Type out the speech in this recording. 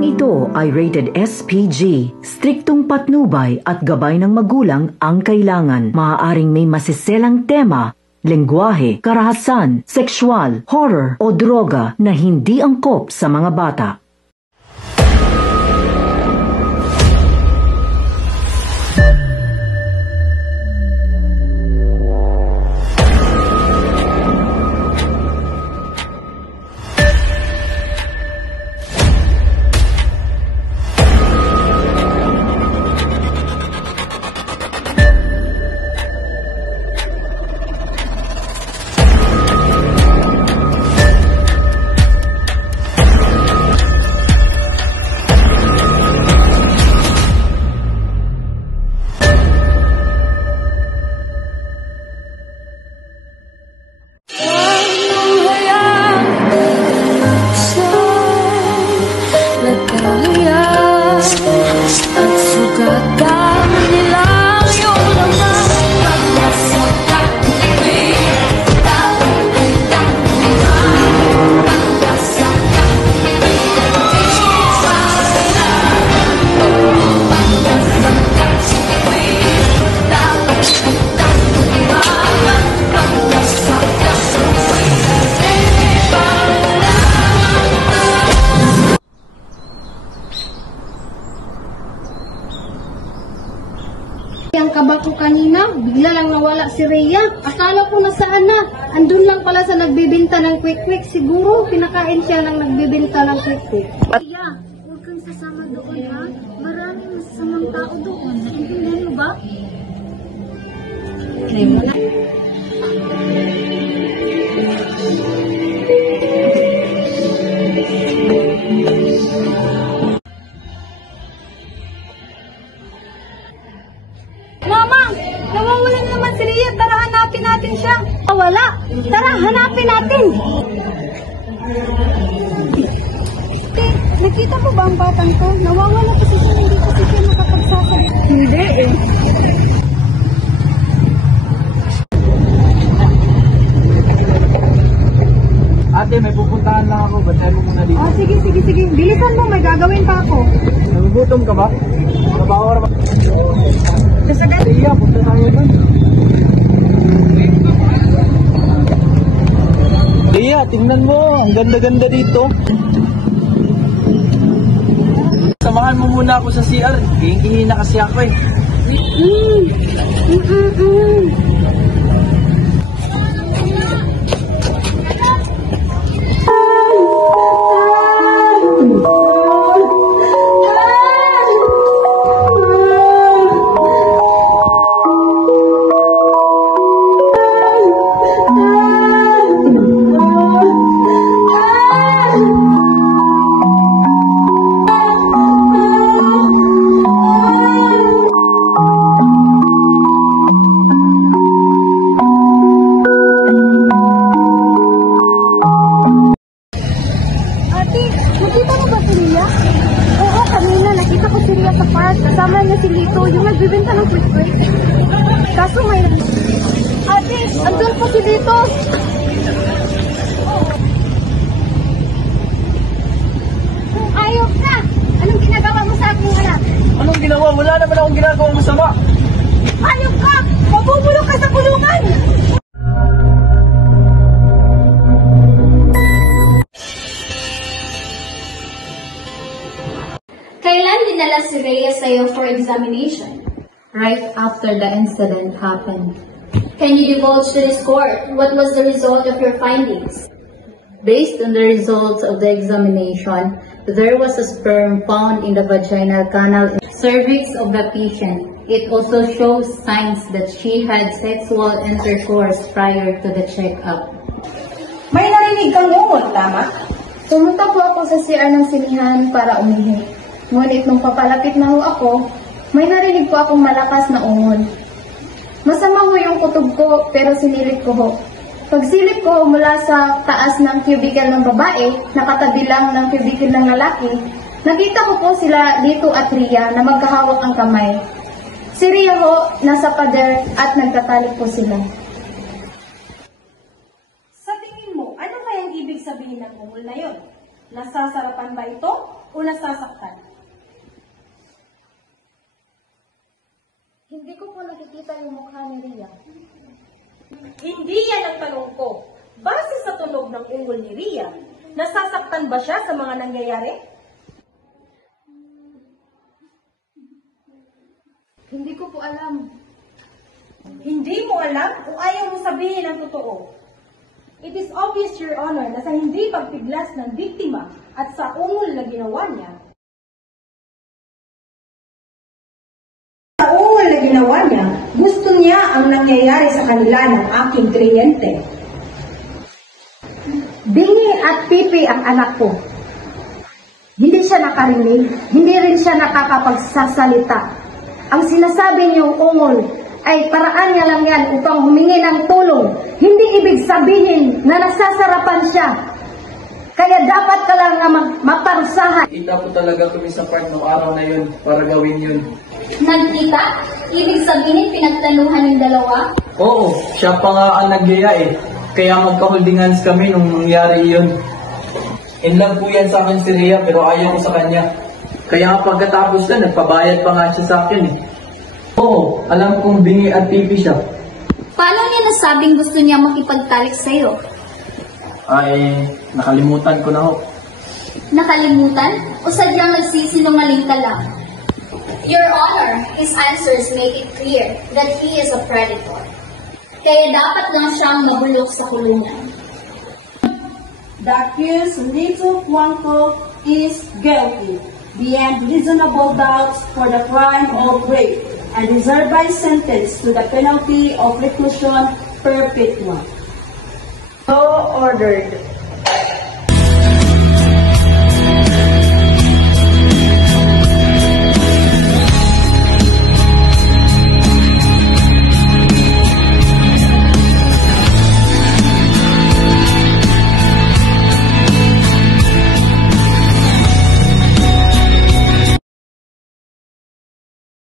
Programang ito ay rated SPG. Striktong patnubay at gabay ng magulang ang kailangan. Maaaring may masiselang tema, lengguwahe, karahasan, sexual, horror o droga na hindi angkop sa mga bata. Ang kaba ko kanina, bigla lang nawala si Rhea. Akala ko nasaan na. Andun lang pala sa nagbibinta ng quick-quick. Siguro, pinakain siya ng nagbibinta ng quick-quick. Rhea, huwag kang sasama doon ha. Maraming masasamang tao doon. Naintindihan mo ba? Mama! Nawawalan naman si Rhea. Tara, hanapin natin siya. Wala. Tara, hanapin natin. Nakita mo ba ang batang ko? Nawawala kasi siya. Hindi kasi siya nakapagsasabi. Hindi eh. Ate, may pupuntahan lang ako. Basahin mo muna dito. Oh, sige. Bilisan mo. May gagawin pa ako. Nagugutom ka ba? Mabawa ba? Kasagad. Iya, punta tayo doon. Iya, tingnan mo. Ang ganda-ganda dito. Samahan mo muna ako sa CR. Ihingi na kasi ako eh. Nakita mo ba si Rhea? Oo, kanina nakita ko si Rhea sa park. Kasama niya si Lito, yung nagbibenta ng quick-quick. Kaso may... Ate, andun po si Lito. Ayok na! Anong ginagawa mo sa aking anak? Anong ginawa? Wala naman akong ginagawang masama. Ayok ka! Mabubulok ka sa kulungan! Kailan dinala si Rhea sa'yo for examination? Right after the incident happened. Can you divulge to this court what was the result of your findings? Based on the results of the examination, there was a sperm found in the vaginal canal and cervix of the patient. It also shows signs that she had sexual intercourse prior to the checkup. May narinig kang umot, tama? Pumunta po ako sa CR ng sinihan para umihi. Ngunit nung papalapit na ho ako, may narinig po akong malakas na ungol. Masama ho yung kutob ko, pero sinilip ko ho. Pagsilip ko mula sa taas ng cubicle ng babae, nakatabi lang ng cubicle ng lalaki, nakita ko po sila Lito at Rhea na magkahawak ang kamay. Si Rhea ho, nasa pader at nagtatalik po sila. Sa tingin mo, ano kayang ibig sabihin ng ungol na yon? Nasasarapan ba ito o nasasaktan? Hindi ko po nakikita yung mukha ni Ria. Hindi yan ang tanong ko. Base sa tunog ng ungol ni Ria, nasasaktan ba siya sa mga nangyayari? Hindi ko po alam. Hindi mo alam o ayaw mo sabihin ang totoo? It is obvious, Your Honor, na sa hindi pagpiglas ng biktima at sa ungol na ginawa niya, gusto niya ang nangyayari sa kanila ng aking kliyente. Bingi at Pipi ang anak ko. Hindi siya nakarinig, hindi rin siya nakakapagsasalita. Ang sinasabi niyong ungol ay paraan niya lang yan upang humingi ng tulong. Hindi ibig sabihin na nasasarapan siya. Kaya dapat ka lang na maparusahan. Kita ko talaga kami sa part ng araw na yun para gawin yun. Nagkita? Ibig sabihin pinagtaluhan yung dalawa? Oo, siya pa nga ang nagyaya eh. Kaya magka-holding hands kami nung nangyari yun. In love po yan sa akin si Rhea pero ayaw ko sa kanya. Kaya nga pagkatapos na, nagpabayad pa nga siya sa akin eh. Oo, alam kong bingi at pipi siya. Paano niya nasabing gusto niya makipagtalik sa'yo? Ay, nakalimutan ko na ho. Nakalimutan? O sadyang nagsisinungaling ka lang? Your Honor, his answers make it clear that he is a predator. Kaya dapat lang siyang mabulok sa kulungan. The accused Lito Cuanco is guilty beyond reasonable doubt for the crime of rape and is hereby sentenced to the penalty of reclusion perpetua. So ordered.